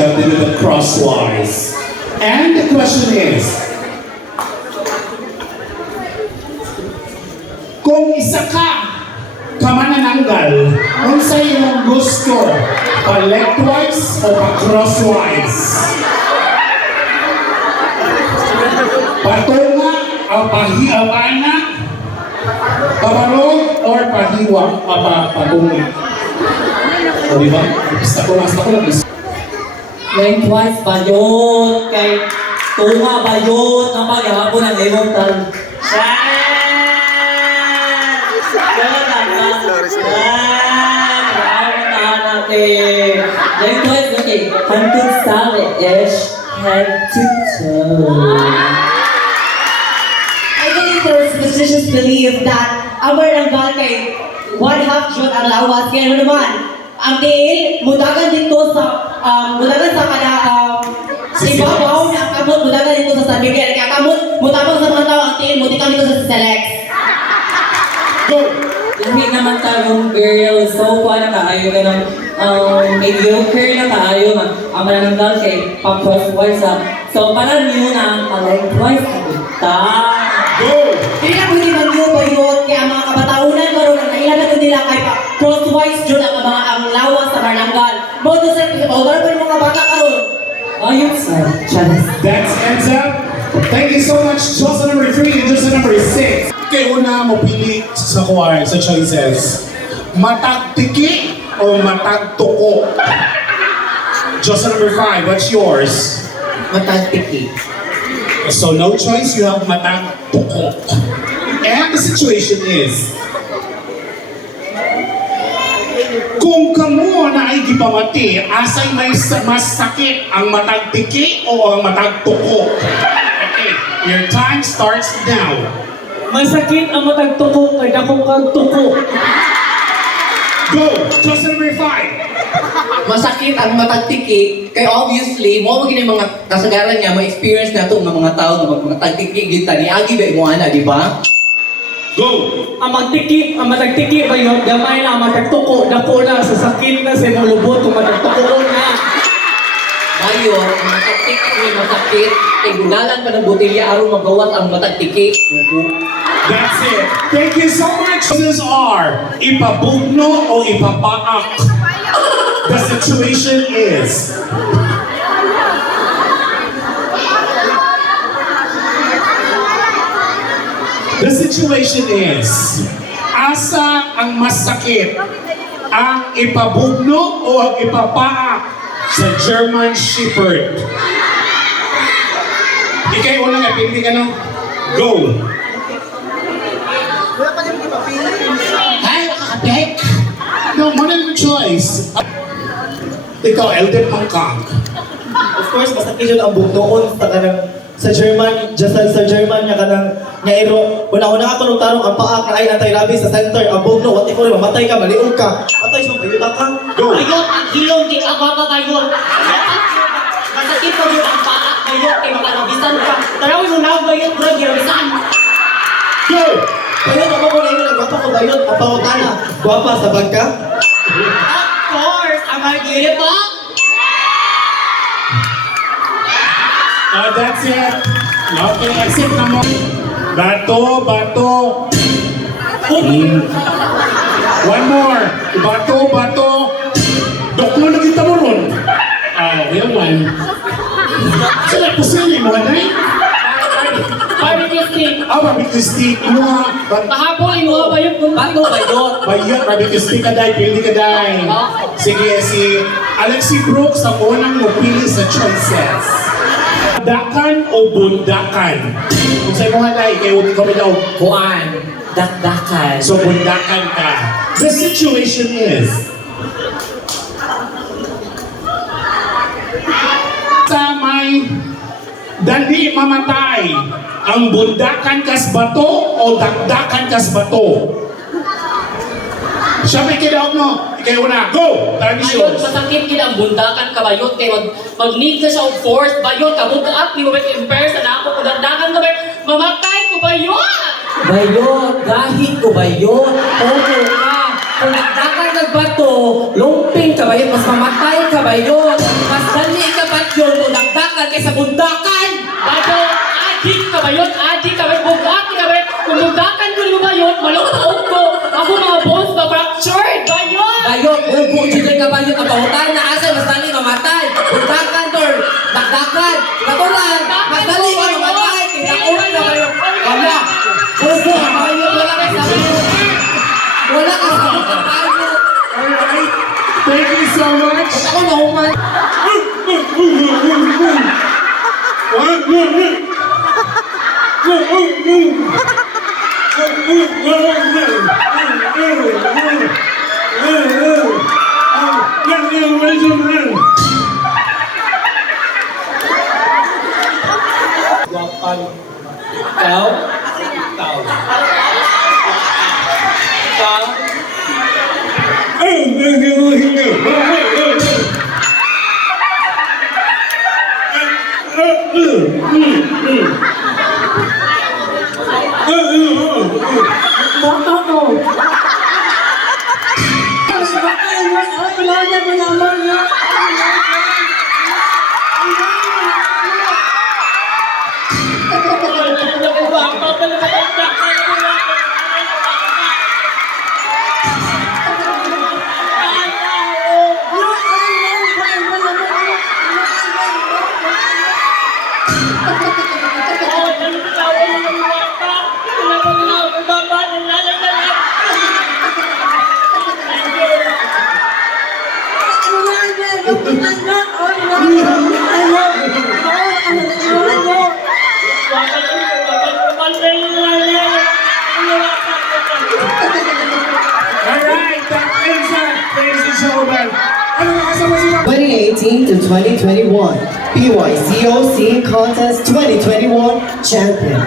siya the crosswise. And the question is, kung isa ka kamanananggal, unsa imong gusto? Pa lengthwise o pa crosswise? Patunga o pahiabana? Pabarog or pahiwa? Pa, pa, patunga? O di ba? Basta ko lang, basta ko lang. Kay tunga bayot na paghapon ang imong tal. Lengthwise okay, hantod sali ish head to toe. I believe there is superstitious belief that ang barangay kay one half jud ang lawas kaya ano naman ang tiil mudagan dito sa um, mudagan sa kada um, ibabaw na ang kamot mudagan dito sa San Miguel kaya kamot mutabang sa mga tao ang tiil mudagan dito sa Select Go! Lahi naman tagong girl, so kuha na kaayo ka ng um, mediocre na kaayo nga ang manananggal kay pang-crosswise ha. So para niyo na ang lengthwise na punta. Go! Hindi na pwede man yun kaya ang mga kabataunan karon ang nailan na nila kay pa crosswise pagkakautar pa yung mga bata karon sir, Charis. That's ends up. Thank you so much. Choice number three and choice number six. Okay, una mo pili sa kuwar, sa choices. Matagtiki o matagtuko? Choice number five, what's yours? Matagtiki. So no choice, you have matagtuko. And the situation is, kung kamo na ay gipamati, asay may mas sakit ang matagtiki o ang matagtuko? Okay, your time starts now. Masakit ang matagtuko kay dakong kang tuko. Go! Choice number five. masakit ang matagtiki kay obviously mo mo gini mga kasagaran niya mo experience na to ng mga tao nga mga tagtiki gid tani agi ba mo ana di ba Go! Ang magtiki, ang matagtiki ba yun? Gamay na ang matagtuko. Dako na sa sakit na sa imong lubot kung matagtuko na. Bayo, ang matagtiki ni masakit kay gunalan pa ng botelya aron magawat ang matagtiki. That's it. Thank you so much. Choices are ipabugno o ipapaak. The situation is situation is asa ang mas sakit? Ang ipabugno o ang ipapaak sa German Shepherd? Ikay unang ipili ka no? Go! Ay, nakakapek! No, mo na choice. Ikaw, Elden Mangkang. Of course, masakit yun ang bugnoon sa kanang sa German, just sa, sa German niya kanang nyairo. Una-una ako nung tarong ang paak na ay anti-rabies sa center, ang bugno, wati ko rin, mamatay ka, maliog ka. Atay sa bayuta ka. Go! Bayot ang hilong, di ka baba bayot. Masakit pa yun ang paak bayot kay makalabisan ka. Tarawin mo na ang bayot, bro, girabisan. Go! Bayot ako ko na yun, nagwapa ko bayot, ang pangutana. Gwapa sa bagka. Of course, ang magiging po. Uh, that's it. Okay, exit na mo. Bato, bato. Mm. One more. Bato, bato. Dok mo naging tamuron. Ah, yung one. Sila po sila mo, anay? Barbecue stick. Ah, barbecue stick mo ha. Ba- Kahapon, inuha bayot kung Bato bayot. Bayot, barbecue stick ka dahil, pili ka dahil. Sige, si Alexi Brooks ang unang mupili sa choices. Dakan o bundakan? Kung sa'yo mga dahil, kayo kami daw. Kuan. Dakdakan. So, bundakan ka. The situation is, sa may dali mamatay, ang bundakan kas bato o dakdakan kas bato? Siya may kidaog no? Ikaw una, go! Time is yours. Ayon, masakit gid ang bundakan kabayot kay mag-need ka sa force bayot kabugaat ni Wet Empire sa nako ko dandakan kabay mamatay ko bayot. Bayot, gahit ko bayot. Toto ka. Kung nagdakan ng bato, lumping ka bayot, mas mamatay ka bayot. Mas dali ka patyon kung nagdakan kaysa bundakan. Bayot, adik ka bayot, adik ka bayot, bugaat ปันเต่าเต่า Ada nama. 2018 to 2021 BYCOC Contest 2021 Champion.